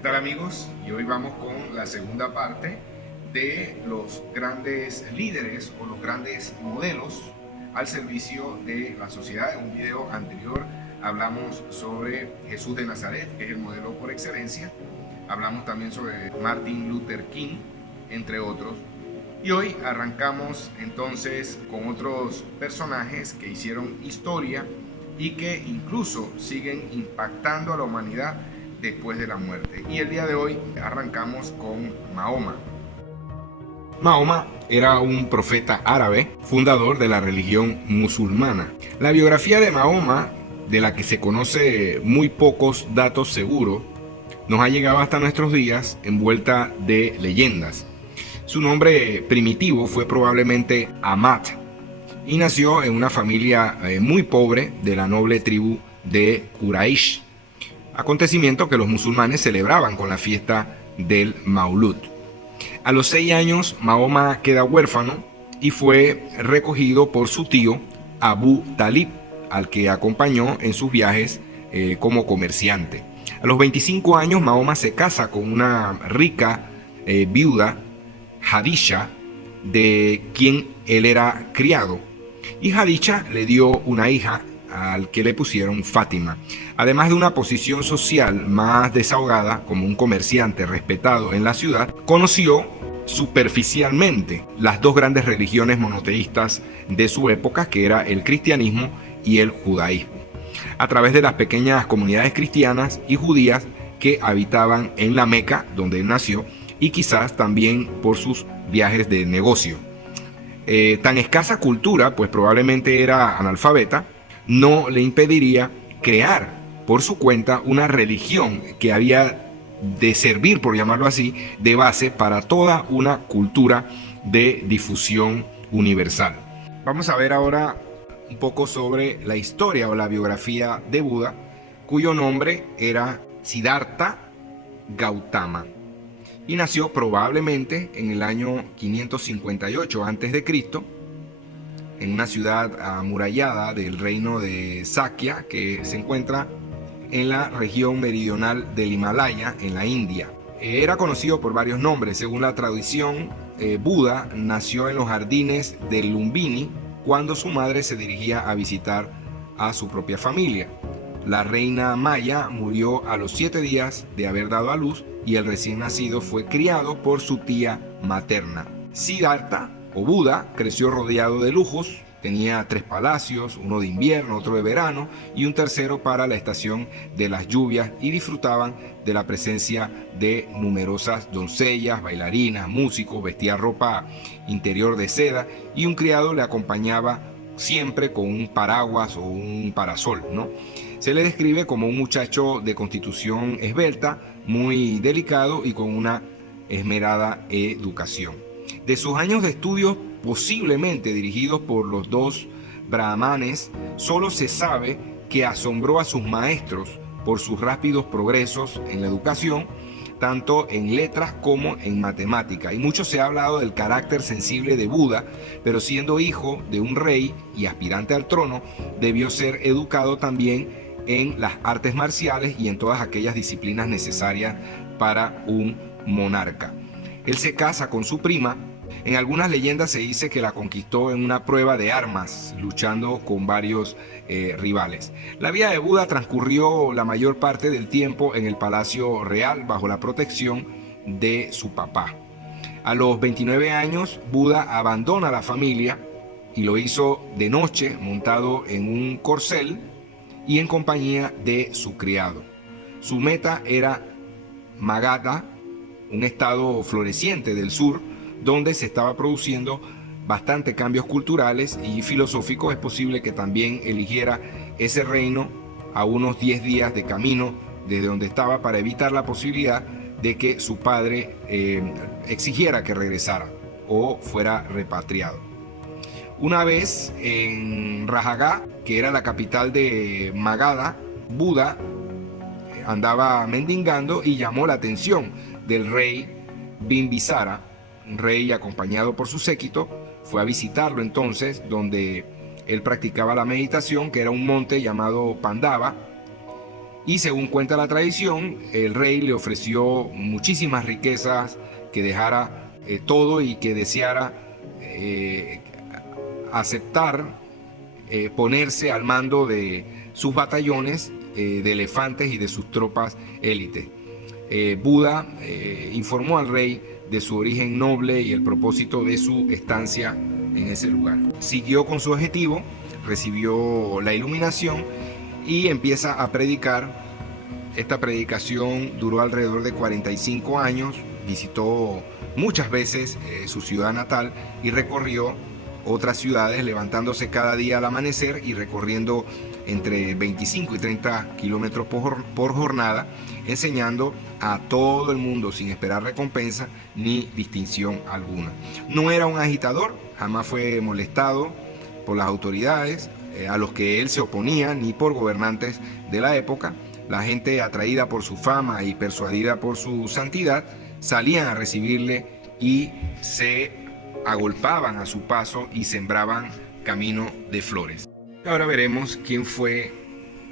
¿Qué tal, amigos? Y hoy vamos con la segunda parte de los grandes líderes o los grandes modelos al servicio de la sociedad. En un video anterior hablamos sobre Jesús de Nazaret, que es el modelo por excelencia. Hablamos también sobre Martin Luther King, entre otros. Y hoy arrancamos entonces con otros personajes que hicieron historia y que incluso siguen impactando a la humanidad después de la muerte. Y el día de hoy arrancamos con Mahoma. Mahoma era un profeta árabe, fundador de la religión musulmana. La biografía de Mahoma, de la que se conoce muy pocos datos seguros, nos ha llegado hasta nuestros días envuelta de leyendas. Su nombre primitivo fue probablemente Ahmad y nació en una familia muy pobre de la noble tribu de Quraysh, acontecimiento que los musulmanes celebraban con la fiesta del Maulud. A los 6 años, Mahoma queda huérfano y fue recogido por su tío Abu Talib, al que acompañó en sus viajes como comerciante. A los 25 años, Mahoma se casa con una rica viuda, Hadisha, de quien él era criado. Y Hadisha le dio una hija al que le pusieron Fátima. Además de una posición social más desahogada como un comerciante respetado en la ciudad, conoció superficialmente las dos grandes religiones monoteístas de su época, que era el cristianismo y el judaísmo, a través de las pequeñas comunidades cristianas y judías que habitaban en la Meca, donde él nació, y quizás también por sus viajes de negocio. Tan escasa cultura, pues probablemente era analfabeta, no le impediría crear por su cuenta una religión que había de servir, por llamarlo así, de base para toda una cultura de difusión universal. Vamos a ver ahora un poco sobre la historia o la biografía de Buda, cuyo nombre era Siddhartha Gautama, y nació probablemente en el año 558 a.C., en una ciudad amurallada del reino de Sakya, que se encuentra en la región meridional del Himalaya, en la India. Era conocido por varios nombres. Según la tradición, Buda nació en los jardines del Lumbini cuando su madre se dirigía a visitar a su propia familia. La reina Maya murió a los 7 días de haber dado a luz y el recién nacido fue criado por su tía materna. Siddhartha o Buda creció rodeado de lujos. Tenía 3 palacios, uno de invierno, otro de verano y un tercero para la estación de las lluvias, y disfrutaban de la presencia de numerosas doncellas, bailarinas, músicos. Vestía ropa interior de seda y un criado le acompañaba siempre con un paraguas o un parasol, ¿no? Se le describe como un muchacho de constitución esbelta, muy delicado y con una esmerada educación. De sus años de estudios, posiblemente dirigidos por los 2 brahmanes, solo se sabe que asombró a sus maestros por sus rápidos progresos en la educación, tanto en letras como en matemática. Y mucho se ha hablado del carácter sensible de Buda, pero siendo hijo de un rey y aspirante al trono, debió ser educado también en las artes marciales y en todas aquellas disciplinas necesarias para un monarca. Él se casa con su prima. En algunas leyendas se dice que la conquistó en una prueba de armas, luchando con varios rivales. La vida de Buda transcurrió la mayor parte del tiempo en el Palacio Real bajo la protección de su papá. A los 29 años, Buda abandona la familia y lo hizo de noche, montado en un corcel y en compañía de su criado. Su meta era Magadha, un estado floreciente del sur, donde se estaba produciendo bastante cambios culturales y filosóficos. Es posible que también eligiera ese reino a unos 10 días de camino desde donde estaba, para evitar la posibilidad de que su padre exigiera que regresara o fuera repatriado. Una vez en Rajagá, que era la capital de Magadha, Buda andaba mendigando y llamó la atención del rey Bimbisara. Un rey acompañado por su séquito fue a visitarlo entonces, donde él practicaba la meditación, que era un monte llamado Pandava, Y según cuenta la tradición, el rey le ofreció muchísimas riquezas, que dejara todo y que deseara aceptar ponerse al mando de sus batallones de elefantes y de sus tropas élite. Buda informó al rey de su origen noble y el propósito de su estancia en ese lugar. Siguió con su objetivo, recibió la iluminación y empieza a predicar. Esta predicación duró alrededor de 45 años, visitó muchas veces su ciudad natal y recorrió otras ciudades, levantándose cada día al amanecer y recorriendo entre 25 y 30 kilómetros por jornada, enseñando a todo el mundo sin esperar recompensa ni distinción alguna. No era un agitador, jamás fue molestado por las autoridades a los que él se oponía, ni por gobernantes de la época. La gente, atraída por su fama y persuadida por su santidad, salían a recibirle y se agolpaban a su paso y sembraban camino de flores. Ahora veremos quién fue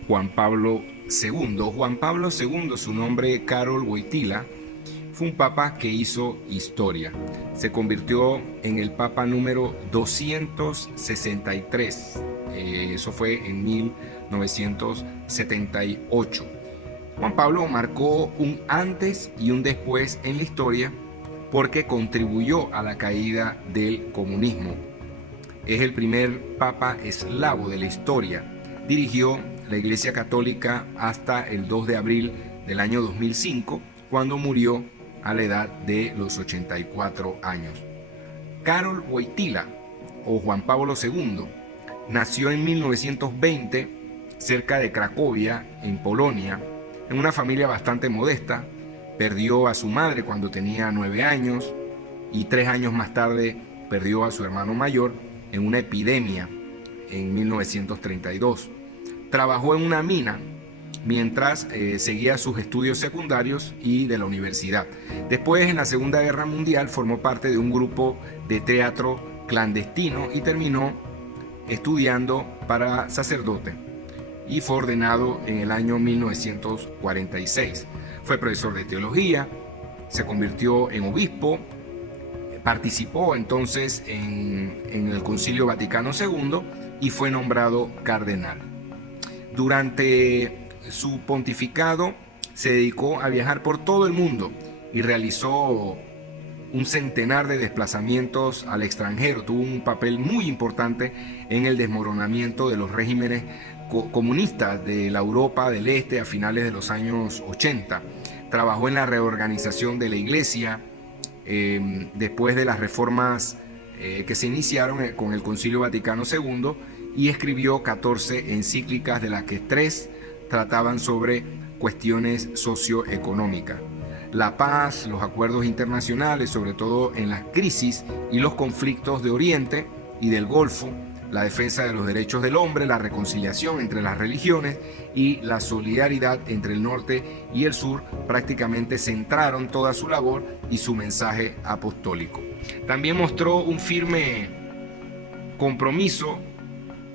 Juan Pablo II. Juan Pablo II, su nombre Karol Wojtyła, fue un papa que hizo historia. Se convirtió en el papa número 263. Eso fue en 1978. Juan Pablo marcó un antes y un después en la historia porque contribuyó a la caída del comunismo. Es el primer papa eslavo de la historia. Dirigió la Iglesia Católica hasta el 2 de abril del año 2005, cuando murió a la edad de los 84 años. Karol Wojtyła, o Juan Pablo II, nació en 1920 cerca de Cracovia, en Polonia, en una familia bastante modesta. Perdió a su madre cuando tenía 9 años y 3 años más tarde perdió a su hermano mayor en una epidemia en 1932. Trabajó en una mina mientras seguía sus estudios secundarios y de la universidad. Después, en la Segunda Guerra Mundial, formó parte de un grupo de teatro clandestino y terminó estudiando para sacerdote y fue ordenado en el año 1946. Fue profesor de teología, se convirtió en obispo, participó entonces en el Concilio Vaticano II y fue nombrado cardenal. Durante su pontificado se dedicó a viajar por todo el mundo y realizó un centenar de desplazamientos al extranjero. Tuvo un papel muy importante en el desmoronamiento de los regímenes comunistas de la Europa del Este a finales de los años 80. Trabajó en la reorganización de la Iglesia después de las reformas que se iniciaron con el Concilio Vaticano II, y escribió 14 encíclicas, de las que 3 trataban sobre cuestiones socioeconómicas. La paz, los acuerdos internacionales, sobre todo en las crisis y los conflictos de Oriente y del Golfo, la defensa de los derechos del hombre, la reconciliación entre las religiones y la solidaridad entre el norte y el sur prácticamente centraron toda su labor y su mensaje apostólico. También mostró un firme compromiso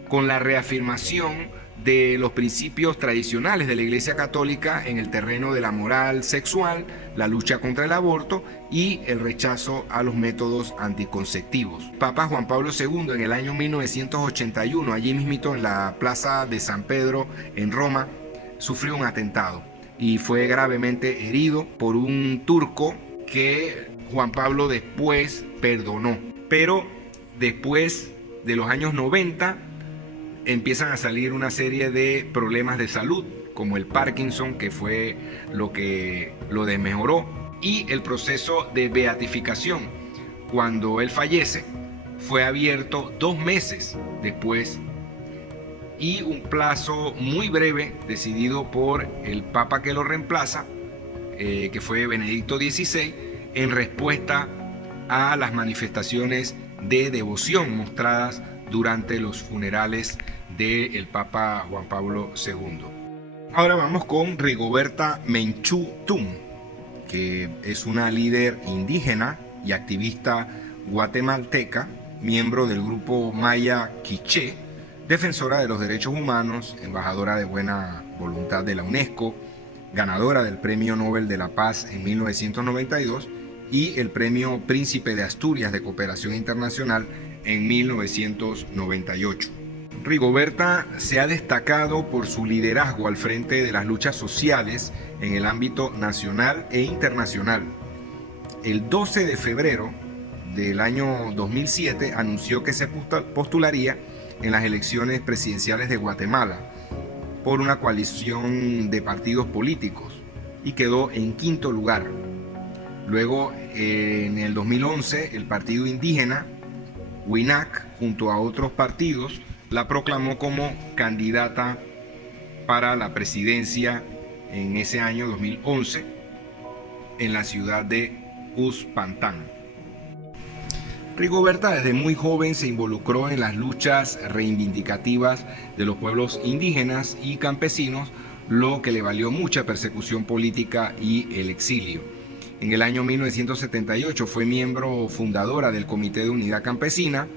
con la reafirmación de los principios tradicionales de la Iglesia Católica en el terreno de la moral sexual, la lucha contra el aborto y el rechazo a los métodos anticonceptivos. Papa Juan Pablo II, en el año 1981, allí mismito en la Plaza de San Pedro en Roma, sufrió un atentado y fue gravemente herido por un turco que Juan Pablo después perdonó. Pero después de los años 90 empiezan a salir una serie de problemas de salud, como el Parkinson, que fue lo que lo desmejoró, y el proceso de beatificación. Cuando él fallece, fue abierto 2 meses después, y un plazo muy breve decidido por el Papa que lo reemplaza, que fue Benedicto XVI, en respuesta a las manifestaciones de devoción mostradas durante los funerales del Papa Juan Pablo II. Ahora vamos con Rigoberta Menchú Tum, que es una líder indígena y activista guatemalteca, miembro del grupo Maya Quiché, defensora de los derechos humanos, embajadora de buena voluntad de la UNESCO, ganadora del Premio Nobel de la Paz en 1992 y el Premio Príncipe de Asturias de Cooperación Internacional en 1998. Rigoberta se ha destacado por su liderazgo al frente de las luchas sociales en el ámbito nacional e internacional. El 12 de febrero del año 2007 anunció que se postularía en las elecciones presidenciales de Guatemala por una coalición de partidos políticos y quedó en quinto lugar. Luego, en el 2011, el partido indígena WINAC, junto a otros partidos, la proclamó como candidata para la presidencia en ese año 2011 en la ciudad de Uspantán. Rigoberta desde muy joven se involucró en las luchas reivindicativas de los pueblos indígenas y campesinos, lo que le valió mucha persecución política y el exilio. En el año 1978 fue miembro fundadora del Comité de Unidad Campesina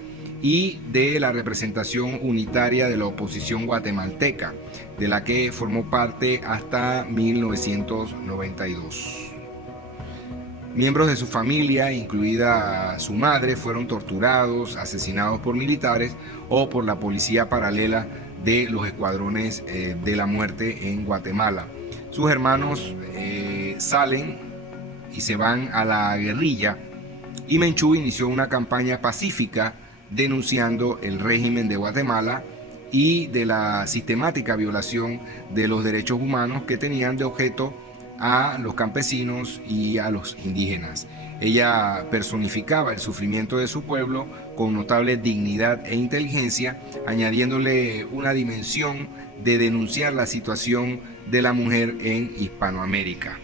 y de la representación unitaria de la oposición guatemalteca, de la que formó parte hasta 1992. Miembros de su familia, incluida su madre, fueron torturados, asesinados por militares o por la policía paralela de los escuadrones de la muerte en Guatemala. Sus hermanos salen y se van a la guerrilla y Menchú inició una campaña pacífica denunciando el régimen de Guatemala y de la sistemática violación de los derechos humanos que tenían de objeto a los campesinos y a los indígenas. Ella personificaba el sufrimiento de su pueblo con notable dignidad e inteligencia, añadiéndole una dimensión de denunciar la situación de la mujer en Hispanoamérica.